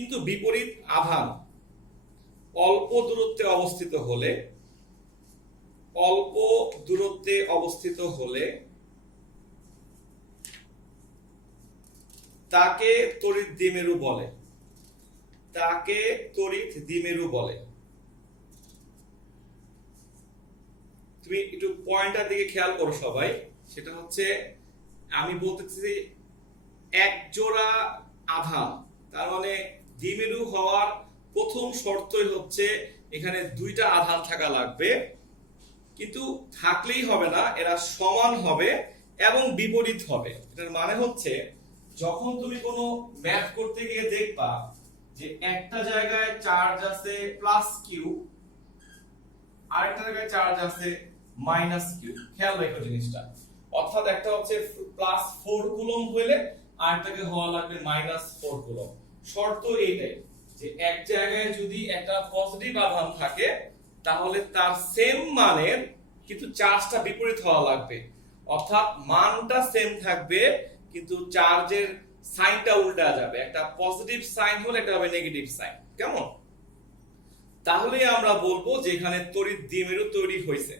কিন্তু বিপরীত আধান অল্প দূরত্বে অবস্থিত হলে তাকে তড়িৎ দ্বিমেরু বলে। তুমি একটু পয়েন্টার দিকে খেয়াল করো সবাই, সেটা হচ্ছে আমি বলতেছি এক জোড়া আধান, তার মানে দ্বিমেরু হওয়ার প্রথম শর্তই হচ্ছে এখানে দুইটা আধান থাকা লাগবে, কিন্তু থাকলেই হবে না, এরা সমান হবে এবং বিপরীত হবে। এটার মানে হচ্ছে যখন তুমি কোনো ম্যাথ করতে গিয়ে দেখবা যে একটা জায়গায় চার্জ আছে প্লাস কিউ, আরেকটা জায়গায় চার্জ আছে মাইনাস কিউ, খেয়াল রেখো জিনিসটা। অর্থাৎ একটা হচ্ছে প্লাস 4 কুলম্ব হইলে আরেকটাকে হওয়া লাগবে মাইনাস 4 কুলম্ব। শর্ত এইটাই যে এক জায়গায় যদি একটা পজিটিভ আধান থাকে তাহলে তার সেম মানের কিন্তু চার্জটা বিপরীত হওয়া লাগবে, অর্থাৎ মানটা সেম থাকবে কিন্তু চার্জের সাইনটা উল্টা যাবে। একটা পজিটিভ সাইন হলে এটা হবে নেগেটিভ সাইন, কেমন? তাহলেই আমরা বলবো যে এখানে তড়িৎ দ্বিমেরু তৈরি হয়েছে।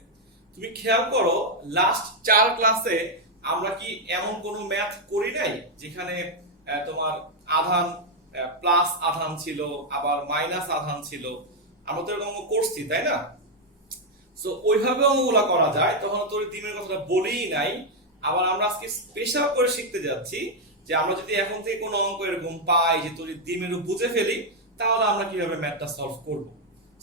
তুমি খেয়াল করো লাস্ট 4 ক্লাসে আমরা কি এমন কোন ম্যাথ করি নাই যেখানে তোমার আধান প্লাস আধান ছিল আবার মাইনাস আধান ছিল? আমরা তো এরকম করছি, তাই না? সো ওইভাবে অঙ্কগুলো করা যায়, তখন তড়িৎ দ্বিমেরুর কথাটা বলেই নাই। আবার আমরা আজকে স্পেশাল করে শিখতে যাচ্ছি যে আমরা যদি এখন থেকে কোনো অঙ্ক এরকম পাই যে তড়িৎ দ্বিমেরু বুঝে ফেলি, তাহলে আমরা কিভাবে ম্যাথটা সলভ করব।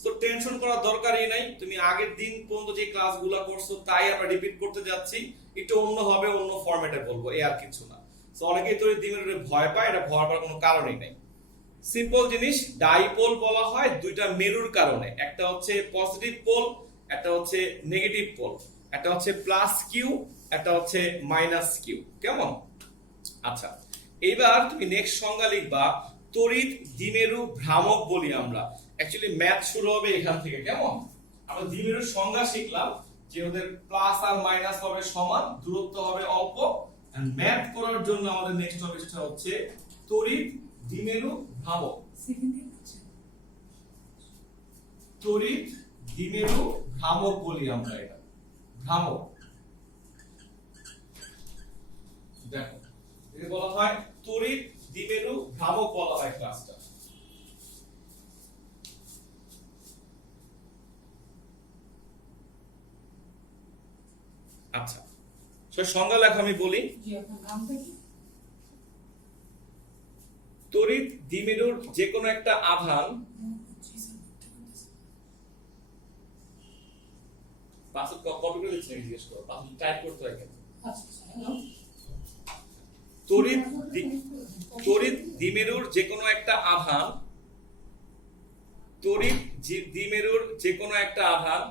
সো টেনশন করার দরকারই নাই, তুমি আগের দিন পর্যন্ত যে ক্লাসগুলো করছো তাই আমরা রিপিট করতে যাচ্ছি, একটু অন্য হবে, অন্য ফরম্যাটে বলবো, এই আর কিছু না। সো অনেকেই তড়িৎ দ্বিমেরুরে ভয় পায়, এটা ভয় পাওয়ার কোনো কারণই নাই। সিম্পল জিনিস, ডাইপোল বলা হয় দুইটা মেরুর কারণে, একটা হচ্ছে পজিটিভ পোল, একটা হচ্ছে নেগেটিভ পোল, একটা হচ্ছে প্লাস কিউ, একটা হচ্ছে মাইনাস কিউ, কেমন? আচ্ছা, এইবার তুমি নেক্সট সংজ্ঞা লিখবা তড়িৎ দ্বিমেরু ভ্রামক বলি আমরা। অ্যাকচুয়ালি ম্যাথ শুরু হবে এখান থেকে, কেমন? আমরা দ্বিমেরুর সংজ্ঞা শিখলাম যে ওদের প্লাস আর মাইনাস হবে সমান, দূরত্ব হবে অল্প। এন্ড ম্যাথ করার জন্য আমাদের নেক্সট টপিকটা হচ্ছে তড়িৎ দ্বিমেরু ভ্রামক। তড়িৎ দ্বিমেরু ভ্রামক বলি আমরা, এটা ভ্রামক। দেখো একে বলা হয় তড়িৎ দ্বিমেরু ভ্রামক বলা হয় ক্লাসটা। আচ্ছা, সংজ্ঞা লেখা আমি বলি। তড়িৎ দ্বিমেরুর যে কোনো একটা আধান পাসওয়ার্ড কপি করে দিচ্ছি, জিজ্ঞেস করো, পাসওয়ার্ড টাইপ করতে হয় কেন? তড়িৎ দ্বিমেরুর যে কোনো একটা আধান, তড়িৎ দ্বিমেরুর যে কোনো একটা আধান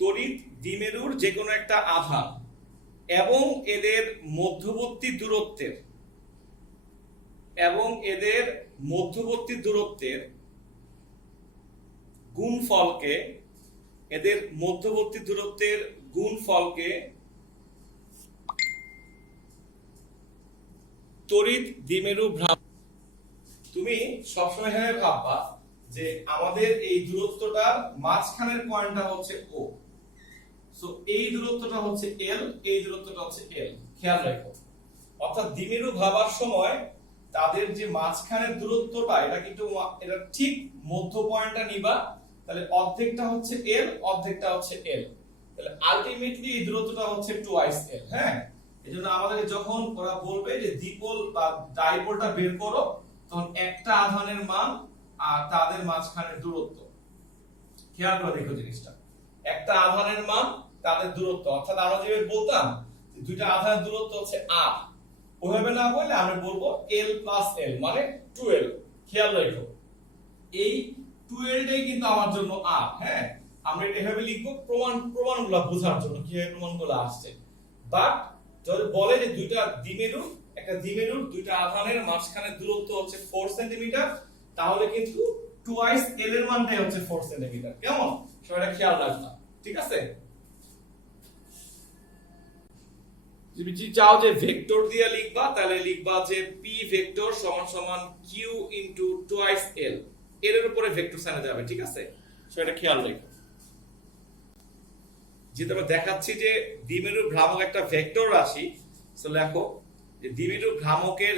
তড়িৎ দ্বিমেরুর যে কোনো একটা আধান এবং এদের মধ্যবর্তী দূরত্বের গুণফলকে, এদের মধ্যবর্তী দূরত্বের গুণফলকে তড়িৎ দ্বিমেরু ভ্রামক। তুমি সবসময় এখানে ভাববা যে আমাদের এই দূরত্বটার মাঝখানের পয়েন্টটা হচ্ছে ও, সো এই দূরত্বটা হচ্ছে এল, এই দূরত্বটা হচ্ছে এল, খেয়াল রাখো। অর্থাৎ দ্বিমেরু ভাবার সময় তাদের যে মাঝখানের দূরত্বটা এটা কিন্তু এটা ঠিক মধ্য পয়েন্টটা নিবা, তাহলে অর্ধেকটা হচ্ছে এল, অর্ধেকটা হচ্ছে এল, তাহলে আলটিমেটলি এই দূরত্বটা হচ্ছে টুয়াইস এল। হ্যাঁ, এজন্য আমাদের যখন ওরা বলবে যে দ্বিপোল বা ডাইপোলটা বের করো, তখন একটা আধানের মান আর তাদের মাঝখানের দূরত্ব খেয়াল করে দেখো জিনিসটা, একটা আধানের মান তাদের দূরত্ব, অর্থাৎ আমরা যেভাবে বলতাম দুইটা আধানের দূরত্ব হচ্ছে আর, ওইভাবে না বললে আমরা বলবো এল প্লাস এল মানে 2l। খেয়াল রাখো এই 2lটাই কিন্তু আমার জন্য আর। হ্যাঁ, আমরা এভাবে লিখবো প্রমাণগুলো বোঝার জন্য কিভাবে প্রমাণগুলো আসছে। বাট যদি বলে যে দুইটা দ্বিমেরু, একটা দ্বিমেরুর দুইটা আধানের মাঝখানের দূরত্ব হচ্ছে 4 সেন্টিমিটার, তাহলে কিন্তু টুয়াইস এল এর মানটাই হচ্ছে 4 সেন্টিমিটার, কেমন? সবাই খেয়াল রাখবা, ঠিক আছে? তুমি যদি চাও যে ভেক্টর দিয়ে লিখবা তাহলে লিখবা যে p ভেক্টর সমান সমান q ইনটু টুয়াইস l এর উপরে ভেক্টর সাইনে যাবে, ঠিক আছে? সো এটা খেয়াল রেখো। যেটা আমরা দেখাচ্ছি যে দ্বিমেরু ভ্রামক একটা ভেক্টর রাশি, সো লেখো যে দ্বিমেরু ভ্রামকের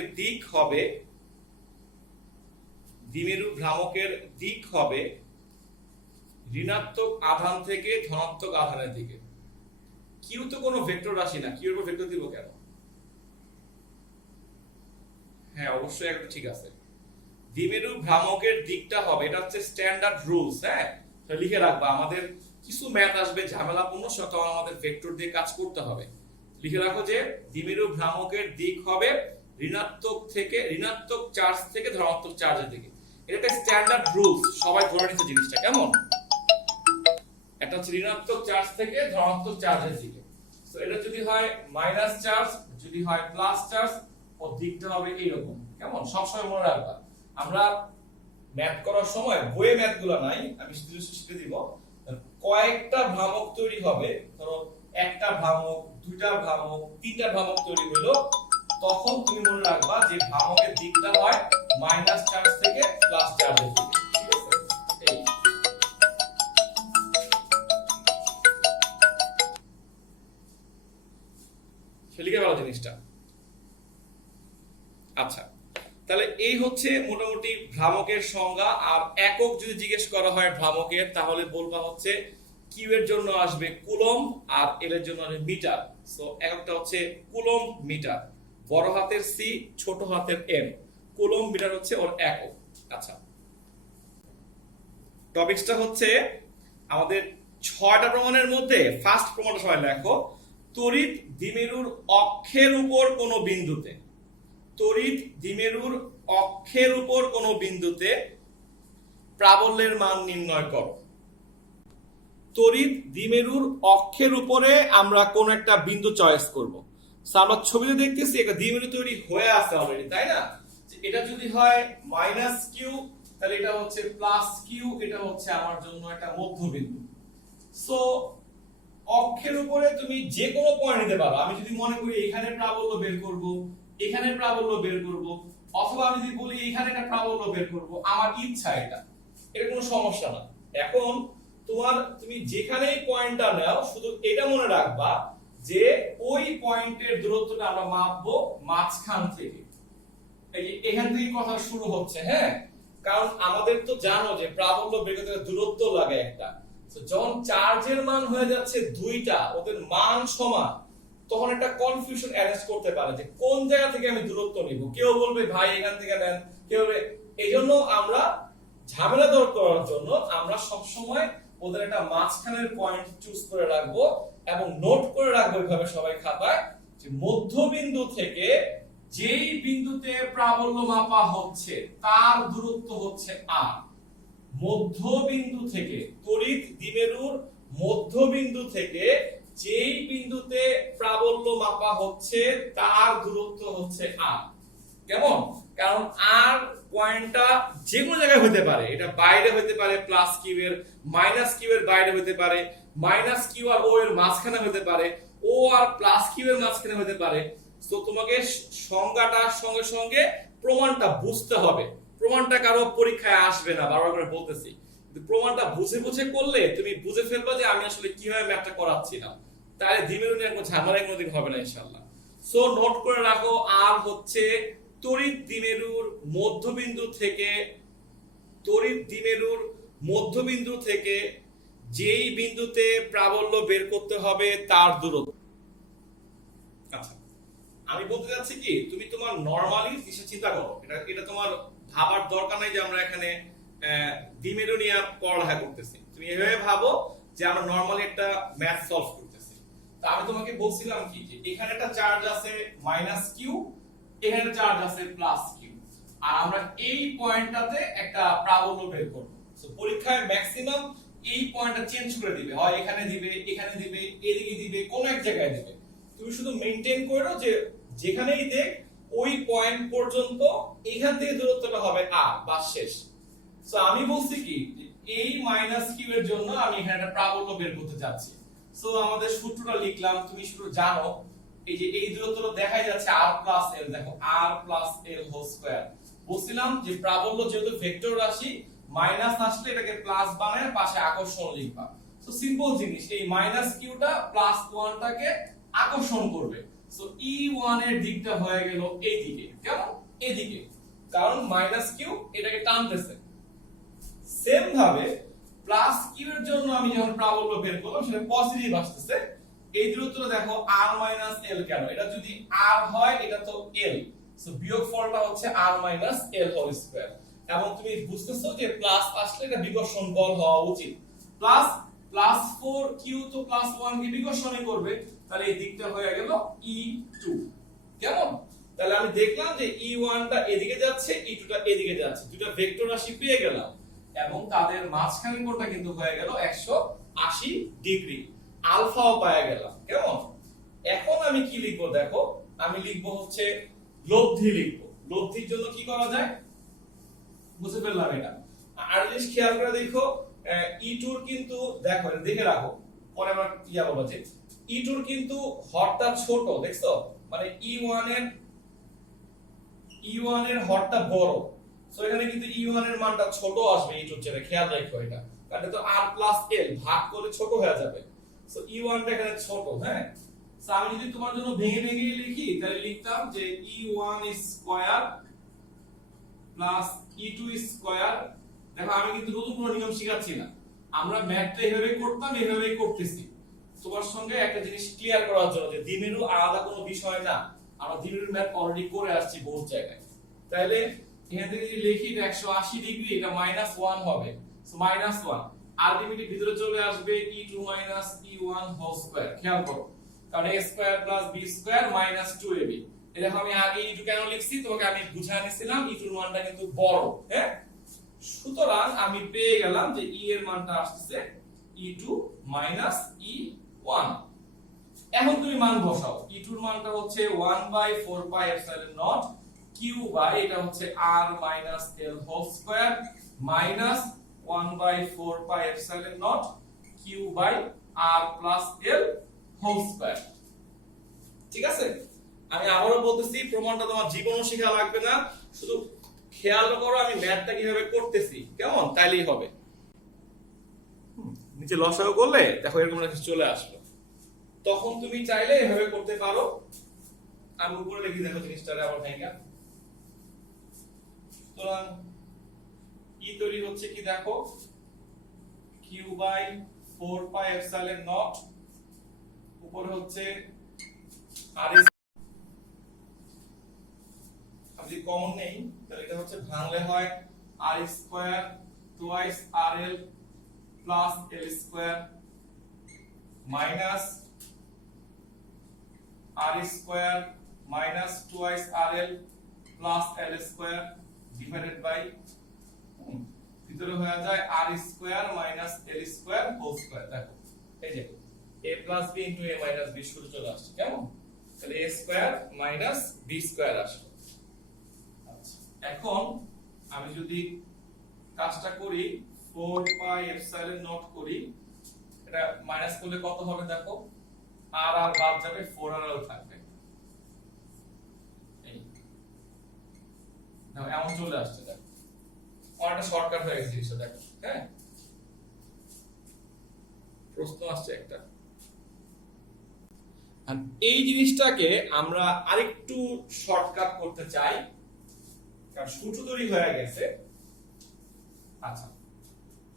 দিক হবে ঋণাত্মক আধান থেকে ধনাত্মক আধানের দিকে। কিউ তো কোনো ভেক্টর রাশি না, কিউ এর উপর ভেক্টর দিব কেন? হ্যাঁ অবশ্যই একটা ঠিক আছে। দ্বিমেরু ভ্রামকের দিকটা হবে, এটা হচ্ছে স্ট্যান্ডার্ড রুলস। হ্যাঁ লিখে রাখবা, আমাদের কিছু ম্যাথ আসবে ঝামেলাপূর্ণ, তখন আমাদের ভেক্টর দিয়ে কাজ করতে হবে। লিখে রাখো যে দ্বিমেরু ভ্রামকের দিক হবে ঋণাত্মক চার্জ থেকে ধনাত্মক চার্জের দিকে। এটা একটা স্ট্যান্ডার্ড রুলস, সবাই ধরে নিচ্ছে জিনিসটা, কেমন? এটা হচ্ছে ঋণাত্মক চার্জ থেকে ধনাত্মক চার্জের দিকে। সো এটা যদি হয় মাইনাস চার্জ, যদি হয় প্লাস চার্জ, ও দিকটা হবে এইরকম, কেমন? সবসময় মনে রাখবা। আমরা ম্যাথ করার সময় বইয়ে ম্যাথগুলো নাই, আমি শিখে দিব। কয়েকটা ভ্রামক তৈরি হবে, ধরো একটা ভ্রামক, দুইটা ভ্রামক, তিনটা ভ্রামক তৈরি হলো, তখন তুমি মনে রাখবা যে ভ্রামকের দিকটা হয় মাইনাস চার্জ থেকে প্লাস চার্জের দিকে, ঠিক আছে? এই লিখে ভালো জিনিসটা। আচ্ছা, তাহলে এই হচ্ছে মোটামুটি ভ্রামকের সংজ্ঞা। আর একক যদি জিজ্ঞেস করা হয় ভ্রামকের, তাহলে বলবা হচ্ছে কিউ এর জন্য আসবে কুলম্ব আর এল এর জন্য আসবে মিটার। সো এককটা হচ্ছে কুলম্ব মিটার, বড় হাতের সি ছোট হাতের এম, কুলম্ব মিটার হচ্ছে ওর একক। আচ্ছা, টপিকসটা হচ্ছে আমাদের 6টা প্রমাণের মধ্যে ফার্স্ট প্রমাণটা সবাই লেখো। তড়িৎ দ্বিমেরুর অক্ষের উপর কোনো বিন্দুতে, তড়িৎ দ্বিমেরুর অক্ষের উপর কোনো বিন্দুতে প্রাবল্যের মান নির্ণয় করো। তড়িৎ দ্বিমেরুর অক্ষের উপরে আমরা কোন একটা বিন্দু চয়েস করব। আমরা ছবিতে দেখতেছি একটা দ্বিমেরু তৈরি হয়ে আছে অলরেডি, তাই না? এটা যদি হয় মাইনাস কিউ, তাহলে এটা হচ্ছে প্লাস কিউ, এটা হচ্ছে আমার জন্য একটা মধ্যবিন্দু। সো অক্ষের উপরে তুমি যে কোনো পয়েন্ট নিতে পারো। আমি যদি মনে করি এখানে প্রাবল্য বের করব, এখানে প্রাবল্য বের করব, অথবা আমি যদি বলি এখানে একটা প্রাবল্য বের করব, আমার ইচ্ছা এটা কোনো সমস্যা না। এখন তুমি যেখানেই পয়েন্টটা নাও, শুধু এটা মনে রাখবা যে ওই পয়েন্টের দূরত্বটা আমরা মাপবো মাঝখান থেকে। এই যে এখান থেকে কথা শুরু হচ্ছে, হ্যাঁ? কারণ আমাদের তো জানো যে প্রাবল্য বের করতে দূরত্ব লাগে একটা। যখন চার্জের মান হয়ে যাচ্ছে দুইটা, ওদের মান সমান, তখন একটা কনফিউশন অ্যারেঞ্জ করতে পারে যে কোন জায়গা থেকে আমি দূরত্ব নিব। কেউ বলবে ভাই এখান থেকে নেন, কেউ এইজন্য আমরা ঝামেলা দূর করার জন্য আমরা সব সময় ওদের একটা মাঝখানের পয়েন্ট চুজ করে রাখবো এবং নোট করে রাখবো এইভাবে সবাই খাতায় যে মধ্যবিন্দু থেকে যেই বিন্দুতে প্রাবল্য মাপা হচ্ছে তার দূরত্ব হচ্ছে r। মধ্যবিন্দু থেকে, তড়িৎ দ্বিমেরুর মধ্যবিন্দু থেকে যেই বিন্দুতে প্রাবল্য মাপা হচ্ছে তার দূরত্ব হচ্ছে r। কেমন? কারণ r পয়েন্টটা যে কোনো জায়গায় হতে পারে, এটা বাইরে হতে পারে প্লাস কিউ এর, মাইনাস কিউ এর বাইরে হতে পারে, মাইনাস কিউ আর ও এর মাঝখানে হতে পারে, ও আর প্লাস কিউ এর মাঝখানে হতে পারে। তো তোমাকে সংজ্ঞাটার সঙ্গে সঙ্গে প্রমাণটা বুঝতে হবে। প্রমাণটা কারো পরীক্ষায় আসবে না, বারবার করে বলতেছি, কিন্তু প্রমাণটা বুঝে বুঝে করলে তুমি বুঝে ফেলবা যে আমি আসলে কিভাবে ম্যাথটা করাচ্ছিলাম। তাহলে দ্বিমেরু নিয়ে কোনো ঝামেলা কোনোদিন হবে না ইনশাআল্লাহ। সো নোট করে রাখো, আর হচ্ছে তড়িৎ দ্বিমেরুর মধ্যবিন্দু থেকে যেই বিন্দুতে প্রাবল্য বের করতে হবে তার দূরত্ব। আচ্ছা, আমি বলতে যাচ্ছি কি, তুমি তোমার নরমালি চিন্তা করো, এটা তোমার ভাবার দরকার নাই যে আমরা এখানে দ্বিমেরু নিয়ে পড়ালেখা করতেছি। তুমি এভাবে ভাবো যে আমরা নরমালি একটা ম্যাথ সলভ করতেছি। তা আমি তোমাকে বলছিলাম কি যে এখানে একটা চার্জ আছে মাইনাস কিউ, এখানে চার্জ আছে প্লাস কিউ, আর আমরা এই পয়েন্টটাতে একটা প্রাবল্য বের করব। সো পরীক্ষায় ম্যাক্সিমাম এই পয়েন্টটা চেঞ্জ করে দিবে, হয় এখানে দিবে, এখানে দিবে, এদিকে দিবে, কোন এক জায়গায় দিবে। তুমি শুধু মেইনটেইন করো যে যেখানেই দেখ ওই পয়েন্ট পর্যন্ত এখান থেকে দূরত্বটা হবে r, বাস শেষ। সো আমি বলছি কি এই মাইনাস কিউ এর জন্য আমি এখানে একটা প্রাবল্য বের করতে যাচ্ছি। সো আমাদের সূত্রটা লিখলাম, তুমি শুধু জানো এই যে এই দূরত্বটা দেখাই যাচ্ছে r প্লাস l, দেখো r plus l whole square. বলছিলাম যে প্রাবল্য যেহেতু ভেক্টর রাশি, মাইনাস আসলে এটাকে প্লাস বানায় পাশে আকর্ষণ লিখবা। সো সিম্পল জিনিস, এই মাইনাস কিউটা প্লাস 1টাকে আকর্ষণ করবে। সো e1 এর দিকটা হয়ে গেল এই দিকে, কেমন এদিকে, কারণ মাইনাস কিউ এটাকে টানতেছে। সেম ভাবে প্লাস কিউ এর জন্য আমি যখন প্রাবল্য বের করলাম সেটা পজিটিভ আসতেছে। এই দূরত্বটা দেখো r মাইনাস l, কেন এটা যদি r হয় এটা তো l, সো বিয়োগফলটা হচ্ছে r minus l whole square. এবং তুমি বুঝতেছো যে প্লাস আসলে এটা বিকর্ষণ বল হওয়া উচিত। প্লাস প্লাস 4 কিউ তো প্লাস 1 কে বিকর্ষণই করবে, তাহলে এই দিকটা হয়ে গেল e2, কেমন? তাহলে আমি দেখলাম যে e1 টা এদিকে যাচ্ছে, e2 টা এদিকে যাচ্ছে, দুটো ভেক্টর রাশি পেয়ে গেলাম এবং তাদের মাঝখানে কোণটা কিন্তু হয়ে গেল 180 ডিগ্রি, আলফাও পাওয়া গেলাম, কেমন? এখন আমি কি লিখবো দেখো, আমি লিখবো হচ্ছে লব্ধি লিখবো। লব্ধির জন্য কি করা যায় বুঝে ফেললাম এটা। আর জিনিস খেয়াল করে দেখো, e2 এর কিন্তু দেখো এটা দেখে রাখো, পরে আমরা ইয়া বলবো যে e2 এর কিন্তু হরটা ছোট, দেখছো? মানে e1 এর হরটা বড়, সো এখানে কিন্তু e1 এর মানটা ছোট আসবে e2 এর চেয়ে, খেয়াল রাখো এটা, কারণ এটা তো r প্লাস l ভাগ করে ছোট হয়ে যাবে। সো e1 টা এখানে ছোট, হ্যাঁ। সো আমি যদি তোমার জন্য ভেঙে ভেঙে লিখি তাহলে লিখতাম যে e1 square plus e2 square. দেখো আমি কিন্তু নতুন কোনো নিয়ম শিখাচ্ছি না, আমরা ম্যাথটা এইভাবে করতাম, এইভাবেই করতেছি তোমার সঙ্গে একটা জিনিস ক্লিয়ার করার জন্য যে দ্বিমেরু আলাদা কোনো বিষয় না, আমরা দ্বিমেরুর ম্যাথ অলরেডি করে আসছি বহুত জায়গায়। তাহলে এখান থেকে যদি লিখি এটা 180 ডিগ্রি, এটা -1 হবে, সো -1 আলটিমেটলি ভিতরে চলে আসবে e2 e1 হোল স্কয়ার। খেয়াল করো, কারণ a square plus b square -2ab। এই দেখো আমি আগে e2 কেন লিখছি তোমাকে আমি বুঝায় নিছিলাম, e2 এর মানটা কিন্তু বড়, হ্যাঁ। সুতরাং আমি পেয়ে গেলাম যে e এর মানটা আসছে e2 e1। এখন তুমি মান বসাও, e2 এর মানটা হচ্ছে 1/4 pi epsilon nought q by এটা হচ্ছে r minus l whole square minus 1/4 pi epsilon nought q by r plus l whole square. ঠিক আছে, আমি আবারো বলতেছি প্রমাণটা তোমার জীবনও শেখা লাগবে না, শুধু খেয়াল করো আমি ম্যাথটা কিভাবে করতেছি, কেমন? তাইলেই হবে। নিচে লসাগু করলে দেখো এরকম একটা চলে আসলো, তখন তুমি চাইলে এভাবে করতে পারো। আমি উপরে লিখি দেখো জিনিসটা আবার ভাঙা। সুতরাং ই তৈরি হচ্ছে কি দেখো, q by 4 pi epsilon nought, উপরে হচ্ছে r, আমি কমন নেই তাহলে এটা হচ্ছে ভাঙলে হয় r square twice rl plus l square minus r square minus twice rl plus l square divided by ভিতরে হয়ে যায় r square minus l square whole square. দেখো এই যে a plus b into a minus b শুরু চলে আসছে, কেমন? তাহলে a square minus b square আসবে। আচ্ছা, এখন আমি যদি কাজটা করি 4 পাই এপসাইলন নট করি, এটা মাইনাস করলে কত হবে দেখো, আর আর বাদ যাবে, 4 আর থাকবে, এই নাও এমন চলে আসছে। দেখো অনেকটা শর্টকাট হয়ে গেছে জিনিসটা, দেখো, হ্যাঁ। প্রশ্ন আসছে একটা, আর এই জিনিসটাকে আমরা আরেকটু শর্টকাট করতে চাই কারণ সূত্র তৈরি হয়ে গেছে। আচ্ছা,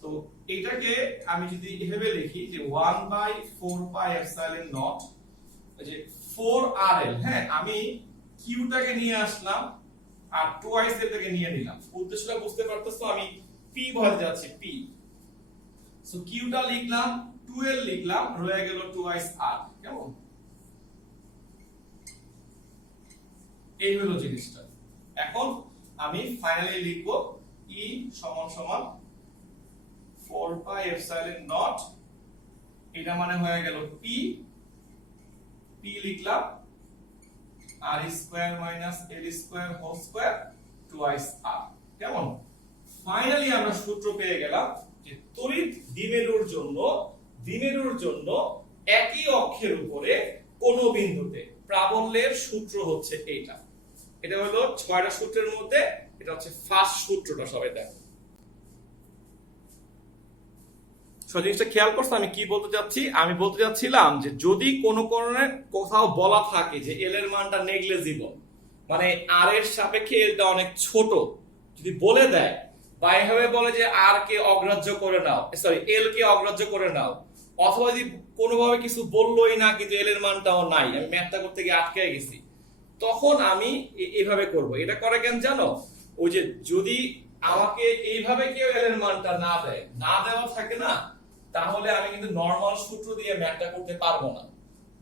তো এটাকে আমি যদি এভাবে লিখি যে 1/4 পাই এপসাইলন নট, এই যে 4rl, হ্যাঁ, আমি কিউটাকে নিয়ে আসলাম আর টুয়াইস এটাকে নিয়ে নিলাম। উদ্দেশ্যটা বুঝতে পারতেছো, আমি p বসাতে যাচ্ছি, p। সো কিউটা লিখলাম, 2l লিখলাম, রয়ে গেল টুয়াইস r, কেমন? এই হলো জিনিসটা। এখন আমি ফাইনালি লিখব e সমান সমান 4 পাই এপসাইলন নট, এটা মানে হয়ে গেল p, p লিখলাম r square minus l square whole square twice r, কেমন? ফাইনালি আমরা সূত্র পেয়ে গেলাম যে তড়িৎ দ্বিমেরুর জন্য একই অক্ষের উপরে কোন বিন্দুতে প্রাবল্যের সূত্র হচ্ছে এইটা। এটা হলো 6টা সূত্রের মধ্যে এটা হচ্ছে ফার্স্ট সূত্রটা, সবাই দেখো। জিনিসটা খেয়াল করছো আমি কি বলতে চাচ্ছি? আমি বলতে চাচ্ছিলাম যে যদি কোনো কারণে কোথাও বলা থাকে যে এল এর মানটা নেগলিজিবল, মানে আর এর সাপেক্ষে এলটা অনেক ছোট, যদি বলে দেয় বা এভাবে বলে যে আর কে অগ্রাহ্য করে নাও, সরি এল কে অগ্রাহ্য করে নাও, অথবা যদি কোনোভাবে কিছু বললোই না কিন্তু এল এর মানটাও নাই, আমি ম্যাথটা করতে গিয়ে আটকে গেছি, তখন আমি এইভাবে করব। এটা করে কেন জানো? ওই যে যদি আমাকে এইভাবে কেউ এল এর মানটা না দেয়, না দেওয়া থাকে না, তাহলে আমি কিন্তু নরমাল সূত্র দিয়ে ম্যাথটা করতে পারবো না।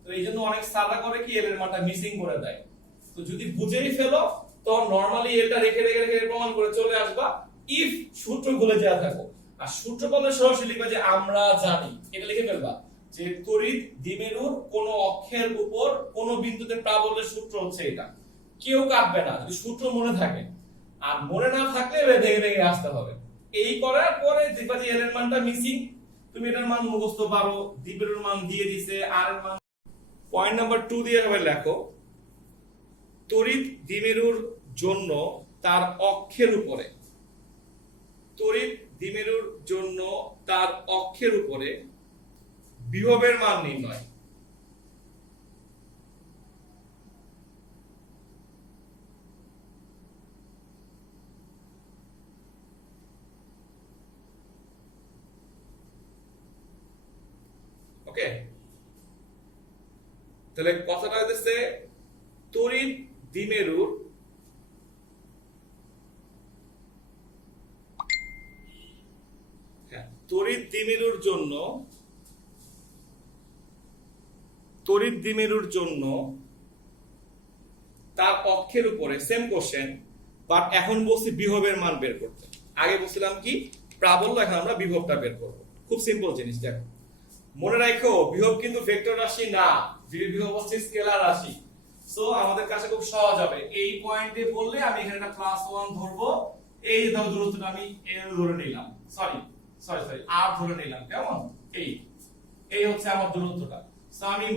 তো এই জন্য অনেক সাদা করে কি এল এর মানটা মিসিং করে দেয়। তো যদি বুঝেই ফেলো তো নরমালি এটা রেখে রেখে রেখে প্রমাণ করে চলে আসবা, ইফ সূত্র ভুলে যাওয়া থাকো। আর সূত্র বললে সরাসরি লিখবা যে আমরা জানি, এটা লিখে ফেলবা যে তড়িৎ দ্বিমেরুর কোন অক্ষের উপর কোন বিন্দুতে প্রাবল্যের সূত্র হচ্ছে এটা। কেউ কাটবে না যদি সূত্র মনে থাকে, আর মনে না থাকলে দেখে দেখে আসতে হবে। এই করার পরে দেখবা যে এল এর মানটা মিসিং, তুমি এটার মান মুখস্থ পারো, দ্বিমেরুর মান দিয়ে দিছে, আর এর মান। পয়েন্ট নাম্বার 2 দিয়ে হবে লেখো, তড়িৎ দ্বিমেরুর জন্য তার অক্ষের উপরে, তড়িৎ দ্বিমেরুর জন্য তার অক্ষের উপরে বিভবের মান নির্ণয়। ওকে, তাহলে কথাটা হচ্ছে তড়িৎ দ্বিমেরুর তড়িৎ দ্বিমেরুর জন্য, তড়িৎ দ্বিমেরুর জন্য তার অক্ষের উপরে, সেম কোশ্চেন বাট এখন বলছি বিভবের মান বের করতে। আগে বলছিলাম কি প্রাবল্য, এখন আমরা বিভবটা বের করব। খুব সিম্পল জিনিস, দেখো মনে রাখো বিভব কিন্তু ভেক্টর রাশি না, বিভব হচ্ছে স্কেলার রাশি। সো আমাদের কাছে খুব সহজ হবে, এই পয়েন্টে বললে আমি এখানে একটা +1 ধরবো, এই ধর দূরত্বটা আমি l ধরে নিলাম, সরি সরি সরি r ধরে নিলাম, কেমন? এই হচ্ছে আমার দূরত্বটা। সো আমি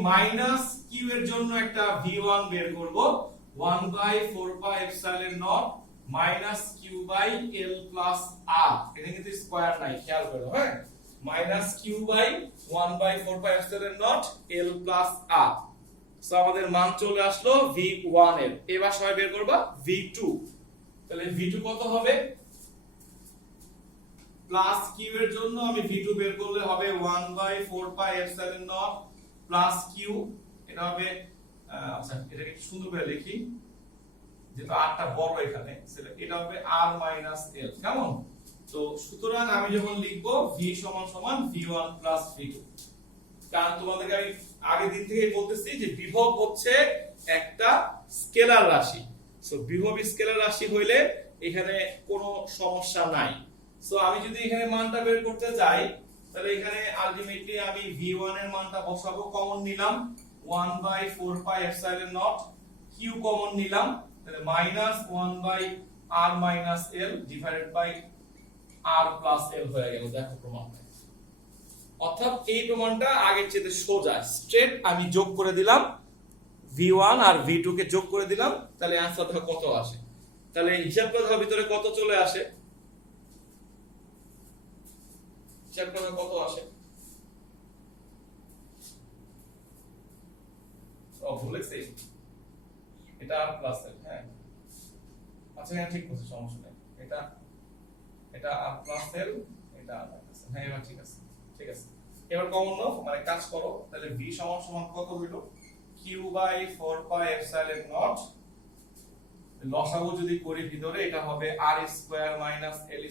q এর জন্য একটা v1 বের করব, 1/4πε0 q l r, এটা কিন্তু স্কয়ার নাই, খেয়াল করো। হ্যাঁ, q 1/4πε0 l r। সো আমাদের মান চলে আসলো v1 এর। এবার সবাই বের করবা v2। তাহলে v2 কত হবে? q এর জন্য আমি v2 বের করলে হবে 1/4πε0 q, এটা হবে আচ্ছা এটাকে একটু সুন্দর করে লিখি যেহেতু r টা বড় এখানে, এটা হবে r - l, কেমন? তো সুতরাং আমি যখন লিখব v = v1 v2, কারণ তোমাদেরকে আমি আগের দিন থেকেই বলতেছি যে বিভব হচ্ছে একটা স্কেলার রাশি। সো বিভব স্কেলার রাশি হইলে এখানে কোনো সমস্যা নাই। সো আমি যদি এখানে মানটা বের করতে চাই, তাহলে এখানে আলটিমেটলি আমি v1 এর মানটা বসাবো, কমন নিলাম 1/4πε0 q কমন নিলাম, তাহলে -1/r - l divided by r + l হয়ে গেল। দেখো প্রমাণ, অর্থাৎ এই প্রমাণটা আগের চেয়ে সোজা, স্ট্রেট আমি যোগ করে দিলাম v1 আর v2 কে যোগ করে দিলাম, তাহলে आंसर দেখো কত আসে। তাহলে হিসাব করে দেখো ভিতরে কত চলে আসে, হিসাব করে কত আসে। ও ভুলেছি, এটা r + l। হ্যাঁ আচ্ছা, হ্যাঁ ঠিক আছে, সমস্যা নেই, এটা r + l, এটা r - l। হ্যাঁ এবার ঠিক আছে, ঠিক আছে। এবার কমন নাও, মানে কাজ করো, তাহলে v = কত হইলো? q 4πε0, লসাগু যদি করি ভিতরে এটা হবে r² - l²,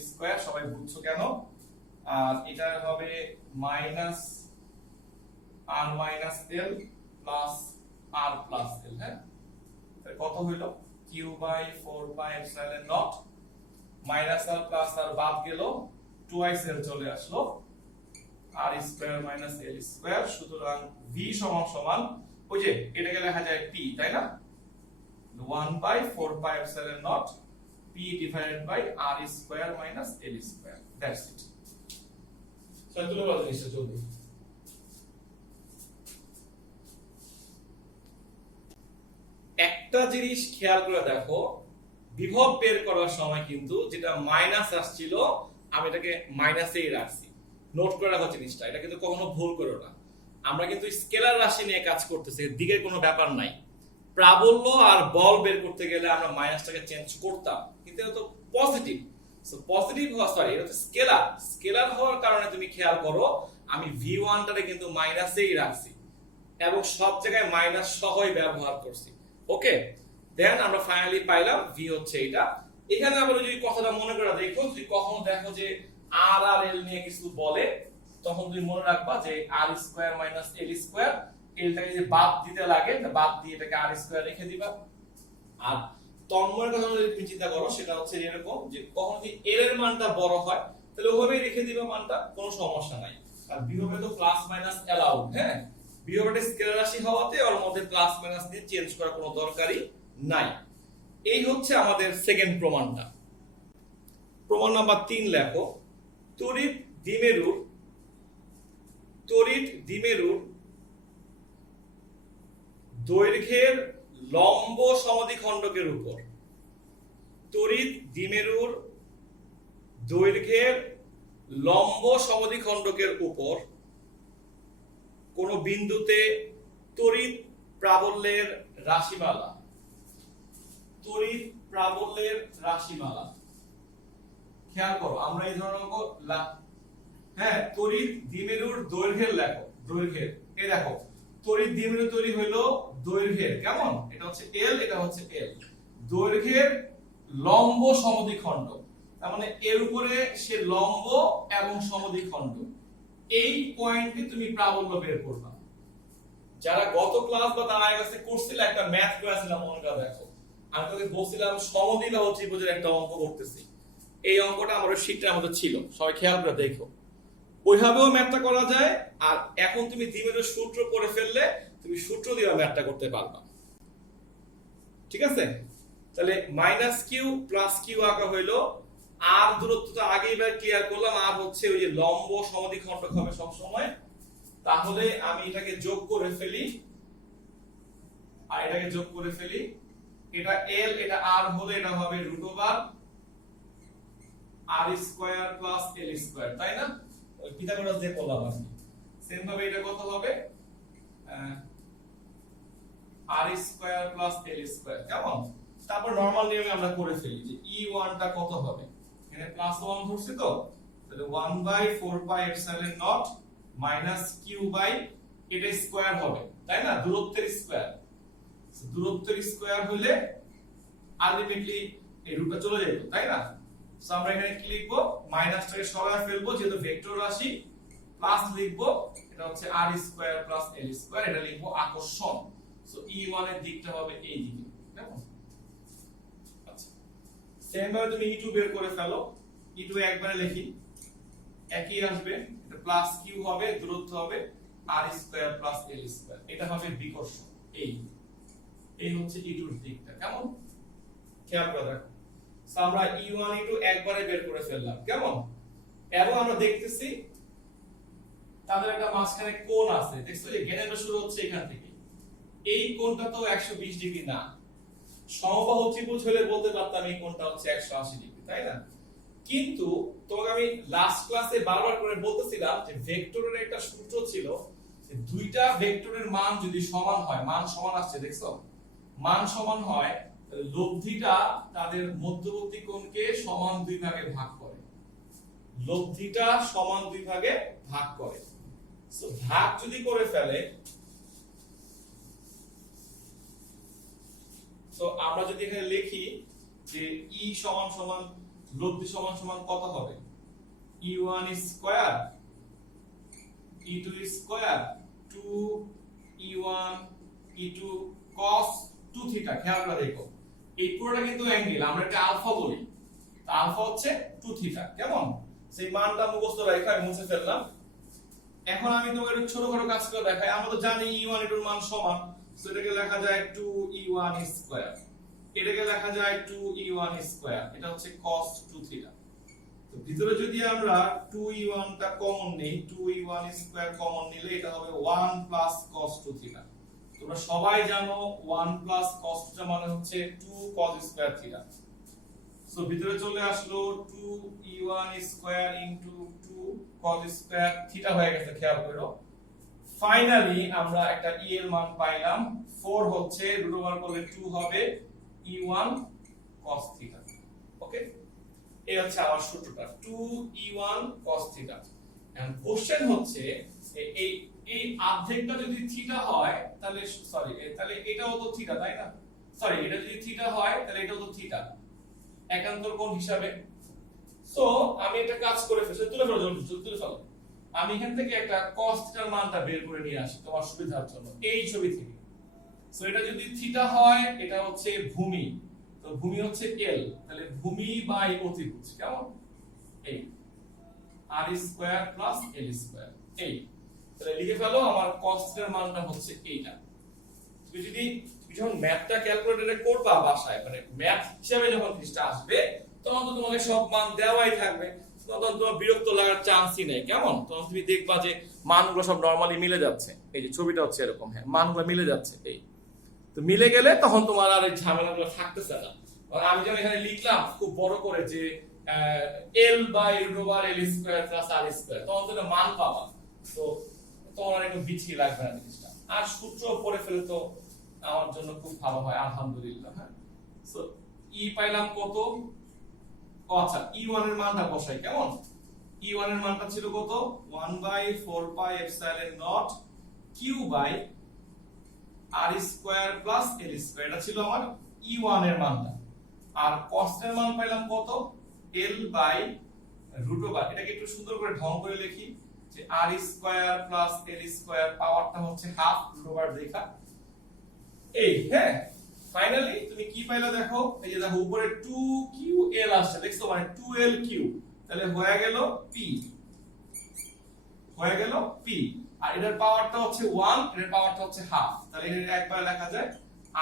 সবাই বুঝছো কেন? আর এটা হবে -r - l plus r + l। হ্যাঁ, তাহলে কত হইলো? q 4πε0 minus r plus r বাদ গেল, টুয়াইস এর চলে আসলো r² - l²। সুতরাং v = ওই যে এটাকে লেখা যায় p, তাই না? 1/4πε0 p divided by r² - l²। That's it. So তুলে বলো জিনিসটা জলদি। একটা জিনিস খেয়াল করে দেখো, বিভব বের করার সময় কিন্তু যেটা মাইনাস আসছিল আমি এটাকে মাইনাসেই রাখছি। নোট করে রাখো জিনিসটা, এটা কিন্তু কখনো ভুল করো না। আমরা কিন্তু স্কেলার রাশি নিয়ে কাজ করতেছি, দিকের কোনো ব্যাপার নাই। প্রাবল্য আর বল বের করতে গেলে আমরা মাইনাসটাকে চেঞ্জ করতাম, কিন্তু এটা তো পজিটিভ। সো পজিটিভ হওয়া, সরি এটা হচ্ছে স্কেলার, স্কেলার হওয়ার কারণে তুমি খেয়াল করো আমি v1 টারে কিন্তু মাইনাসেই রাখছি এবং সব জায়গায় মাইনাস সহই ব্যবহার করছি। ওকে, দেন আমরা ফাইনালি পাইলাম v হচ্ছে এটা। এখানে আমরা যদি কথাটা মনে করে দেখো, যদি কখনো দেখো যে r আর l নিয়ে কিছু বলে, তখন তুমি মনে রাখবা যে r square minus l square, এলটাকে যে বাদ দিতে লাগে বাদ দিয়ে এটাকে r স্কয়ার রেখে দিবা। আর তন্ময়ের কথা যদি তুমি চিন্তা করো, সেটা হচ্ছে এরকম যে কখন যদি l এর মানটা বড় হয় তাহলে ওভাবেই রেখে দিবা মানটা, কোনো সমস্যা নাই। আর বিভবে তো প্লাস মাইনাস অ্যালাউড, হ্যাঁ, বিভবটা স্কেলার রাশি হওয়াতে ওর মধ্যে প্লাস মাইনাস দিয়ে চেঞ্জ করার কোনো দরকারই নাই। এই হচ্ছে আমাদের সেকেন্ড প্রমাণটা। প্রমাণ নাম্বার 3 লেখো, তড়িৎ দ্বিমেরুর দৈর্ঘ্যের লম্ব সমদ্বিখণ্ডকের উপর, তড়িৎ দ্বিমেরুর দৈর্ঘ্যের লম্ব সমদ্বিখণ্ডকের উপর কোন বিন্দুতে তড়িৎ প্রাবল্যের রাশিমালা, তড়িৎ প্রাবল্যের রাশিমালা। খেয়াল করো আমরা এই ধরনের হ্যাঁ, তড়িৎ দ্বিমেরুর দৈর্ঘ্যের লেখো, দৈর্ঘ্যের, এই দেখো তড়িৎ দ্বিমেরু তৈরি হইলো দৈর্ঘ্যের, কেমন, এটা হচ্ছে l, এটা হচ্ছে l, দৈর্ঘ্যের লম্ব সমদ্বিখণ্ড, তার মানে এর উপরে সে লম্ব এবং সমদ্বিখণ্ড, এই পয়েন্টে তুমি প্রাবল্য বের করবা। যারা গত ক্লাস বা তার আগে কাছে করছিল, একটা ম্যাথ করেছিলাম মনে করে দেখো, আমি তোকে বলছিলাম সমদ্বিবাহু ত্রিভুজের একটা অঙ্ক করতেছি, এই অঙ্কটা আমার শীটটার মধ্যে ছিল, সবাই খেয়াল করে দেখো। ওইভাবেও ম্যাথটা করা যায়, আর এখন তুমি দ্বিমেরুর সূত্র পড়ে ফেললে তুমি সূত্র দিয়ে ম্যাথটা করতে পারবা। ঠিক আছে, তাহলে মাইনাস কিউ প্লাস কিউ আঁকা হইলো, আর দূরত্বটা আগেই এবার ক্লিয়ার করলাম, আর হচ্ছে ওই যে লম্ব সমদ্বিখণ্ডক হবে সব সময়। তাহলে আমি এটাকে যোগ করে ফেলি, আর এটাকে যোগ করে ফেলি, এটা l এটা r হলে এটা হবে √r square plus l square, তাই না? ওই পিথাগোরাস দিয়ে করলাম আমি। সেম ভাবে এটা কত হবে, r square plus l square, কেমন? তারপর নরমাল নিয়মে আমরা করে ফেলি যে e1 টা কত হবে, এখানে প্লাস 1 ধরছি তো, তাহলে 1/4πε0 মাইনাস q বাই এটা স্কয়ার হবে, তাই না, দূরত্বের স্কয়ার। দূরত্বের স্কয়ার হলে আলটিমেটলি এই রূপটা চলে যাবে, তাই না? সো আমরা এখানে কি লিখবো, মাইনাসটাকে সরায় ফেলবো যেহেতু ভেক্টর রাশি, প্লাস লিখবো এটা হচ্ছে r square plus l square, এটা লিখবো আকর্ষণ। সো e1 এর দিকটা হবে এই দিকে, কেমন? আচ্ছা, সেম ভাবে তুমি e2 বের করে ফেলো, e2 একবারে লিখি, একই আসবে, এটা প্লাস q হবে, দূরত্ব হবে r square plus l square, এটা হবে বিকর্ষণ। এই হচ্ছে e2 এর দিকটা, কেমন? খেয়াল করে দেখো, সো আমরা e1 e2 একবারে বের করে ফেললাম, কেমন? এবং আমরা দেখতেছি তাদের একটা মাঝখানে কোণ আছে, দেখছো যে জ্ঞানের শুরু হচ্ছে এখান থেকে, এই কোণটা তো 120 ডিগ্রি না, সমবাহু ত্রিভুজ হলে বলতে পারতাম এই কোণটা হচ্ছে 180 ডিগ্রি, তাই না? কিন্তু তোমাকে আমি লাস্ট ক্লাসে বারবার করে বলতেছিলাম যে ভেক্টরের একটা সূত্র ছিল যে দুইটা ভেক্টরের মান যদি সমান হয়, মান সমান আসছে দেখছো, মান সমান হয়, লব্ধিটা তাদের মধ্যবর্তী কোণকে সমান দুই ভাগে ভাগ করে, লব্ধিটা সমান দুই ভাগে ভাগ করে। সো ভাগ যদি করে ফেলে, সো আমরা যদি এখানে লিখি যে e সমান সমান লব্ধি সমান সমান কত হবে, e1 square e2 square 2e1 e2 cos 2 theta. খেয়াল করে দেখো এই পুরোটা কিন্তু অ্যাঙ্গেল, আমরা এটা আলফা বলি, তা আলফা হচ্ছে 2 থিটা, কেমন? সেই মানটা মুখস্থ রাখা আমি মুছে ফেললাম। এখন আমি তোমাকে একটু ছোটখাটো কাজ করে দেখাই, আমরা তো জানি e1 এর মান সমান, সো এটাকে লেখা যায় 2e1 স্কয়ার, এটাকে লেখা যায় 2e1 স্কয়ার, এটা হচ্ছে cos 2 থিটা। তো ভিতরে যদি আমরা 2e1 টা কমন নেই, 2e1 স্কয়ার কমন নিলে এটা হবে 1 প্লাস cos 2 থিটা। তো তোমরা সবাই জানো 1 প্লাস cos থিটা মানে হচ্ছে 2 cos স্কয়ার থিটা। সো ভিতরে চলে আসলো 2e1 square into 2 cos square theta হয়ে গেছে, খেয়াল করো। ফাইনালি আমরা একটা e এর মান পাইলাম 4 হচ্ছে রুট ওভার করলে 2 হবে e1 cos থিটা। ওকে, এই হচ্ছে আমার সূত্রটা 2e1 cos theta. And question হচ্ছে এই এই অর্ধেকটা যদি থিটা হয় তাহলে সরি তাহলে এটাও তো থিটা, তাই না? সরি, এটা যদি থিটা হয় তাহলে এটাও তো থিটা একান্তর কোণ হিসাবে। সো আমি একটা কাজ করে ফেলছি, তুলে ফেলো জলদি তুলে ফেলো। আমি এখান থেকে একটা cos থিটার মানটা বের করে নিয়ে আসি তোমার সুবিধার জন্য এই ছবি থেকে। সো এটা যদি থিটা হয় এটা হচ্ছে ভূমি, তো ভূমি হচ্ছে l, তাহলে ভূমি বাই অতিভুজ কেমন এই r square plus l square এই, তাহলে লিখে ফেলো আমার cos থিটার মানটা হচ্ছে এইটা। তুমি যখন ম্যাথটা ক্যালকুলেটরে করবা বাসায়, মানে ম্যাথ হিসাবে যখন জিনিসটা আসবে তখন তো তোমাকে সব মান দেওয়াই থাকবে, তখন তোমার বিরক্ত লাগার চান্সই নেই কেমন। তখন তুমি দেখবা যে মানগুলো সব নরমালি মিলে যাচ্ছে, এই যে ছবিটা হচ্ছে এরকম, হ্যাঁ মানগুলো মিলে যাচ্ছে এই। তো মিলে গেলে তখন তোমার আর এই ঝামেলাগুলো থাকতেছে না। আমি যেমন এখানে লিখলাম খুব বড় করে যে l by root over l square plus r square, তখন তো মান পাবা, তো তোমার একটু বিছিয়ে লাগবে না জিনিসটা। আর সূত্র পড়ে ফেলে তো আমার জন্য খুব ভালো হয় আলহামদুলিল্লাহ। হ্যাঁ, সো e পাইলাম কত, আচ্ছা e1 এর মানটা বসাই কেমন। e1 এর মানটা ছিল কত 1 by 4 pi epsilon nought q by r square plus l square, এটা ছিল আমার e1 এর মানটা। আর cos এর মান পাইলাম কত l বাই রুট ওভার, এটাকে একটু সুন্দর করে ঢং করে লিখি যে r square plus l square, পাওয়ারটা হচ্ছে হাফ রুট ওভার দেখা এই। হ্যাঁ, ফাইনালি তুমি কি পাইলা দেখো, এই যে দেখো উপরে 2ql আসছে, দেখছো মানে 2lq, তাহলে হয়ে গেল p, হয়ে গেল p। আর এটার পাওয়ারটা হচ্ছে 1, এটার পাওয়ারটা হচ্ছে হাফ, তাহলে এটা একবার লেখা যায়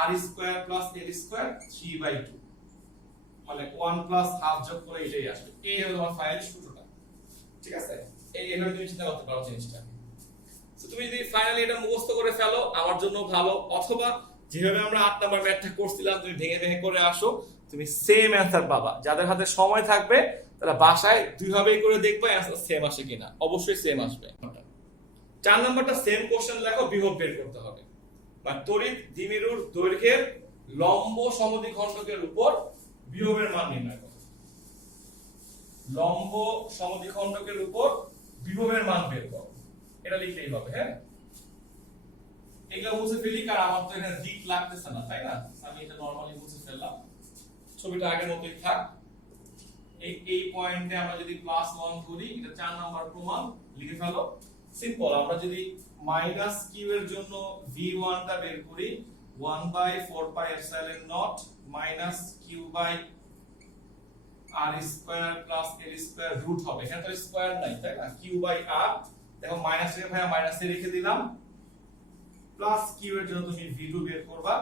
r square plus l square 3/2, মানে 1 প্লাস হাফ যোগ করে এটাই আসবে। এই হলো তোমার ফাইনাল সূত্রটা, ঠিক আছে? এইভাবে তুমি চিন্তা করতে পারো জিনিসটা। সো তুমি যদি ফাইনালি এটা মুখস্থ করে ফেলো আমার জন্য ভালো, অথবা যেভাবে আমরা 8 নাম্বার ম্যাথটা করছিলাম তুমি ভেঙে ভেঙে করে আসো, তুমি সেম অ্যানসার পাবা। যাদের হাতে সময় থাকবে তারা বাসায় দুই ভাবেই করে দেখবে অ্যানসার সেম আসে কিনা, অবশ্যই সেম আসবে। 4 নাম্বারটা সেম কোশ্চেন লেখো, বিভব বের করতে হবে। বা তড়িৎ দ্বিমেরুর দৈর্ঘ্যের লম্ব সমদ্বিখণ্ডকের উপর বিভবের মান নির্ণয় করো। লম্ব সমদ্বিখণ্ডকের উপর বিভবের মান বের করো, এটা লিখলেই হবে। হ্যাঁ, এগুলা মুছে ফেলি কারণ আমার তো এখানে দিক লাগতেছে না, তাই না? আমি এটা নরমালি মুছে ফেললাম, ছবিটা আগের মতোই থাক। এই পয়েন্টে আমরা যদি +1 করি, এটা 4 নাম্বার প্রমাণ, লিখে ফেলো। সিম্পল, আমরা যদি -q এর জন্য v1 টা বের করি 1 by 4 pi epsilon nought - q by r square plus l square root হবে, এখানে তো স্কয়ার নাই তাই না, q বাই r, দেখো মাইনাস এর ভাইয়া মাইনাসে রেখে দিলাম, প্লাস q এর জন্য তুমি v2 বের করবা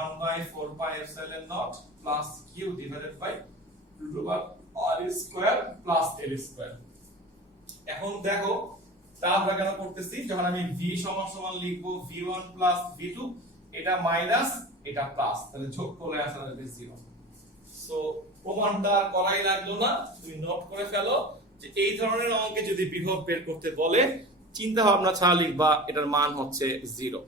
1 by 4 pi epsilon nought plus q divided by root over r square plus l square. এখন দেখো তা আমরা কেন করতেছি, যখন আমি v সমান সমান লিখব v1 প্লাস v2, এটা মাইনাস এটা প্লাস, তাহলে যোগ করলে আসলে হবে 0। সো প্রমাণটা করাই লাগলো না, তুমি নোট করে ফেলো যে এই ধরনের অঙ্কে যদি বিভব বের করতে বলে চিন্তা ভাবনা ছাড়া লিখবা এটার মান হচ্ছে 0।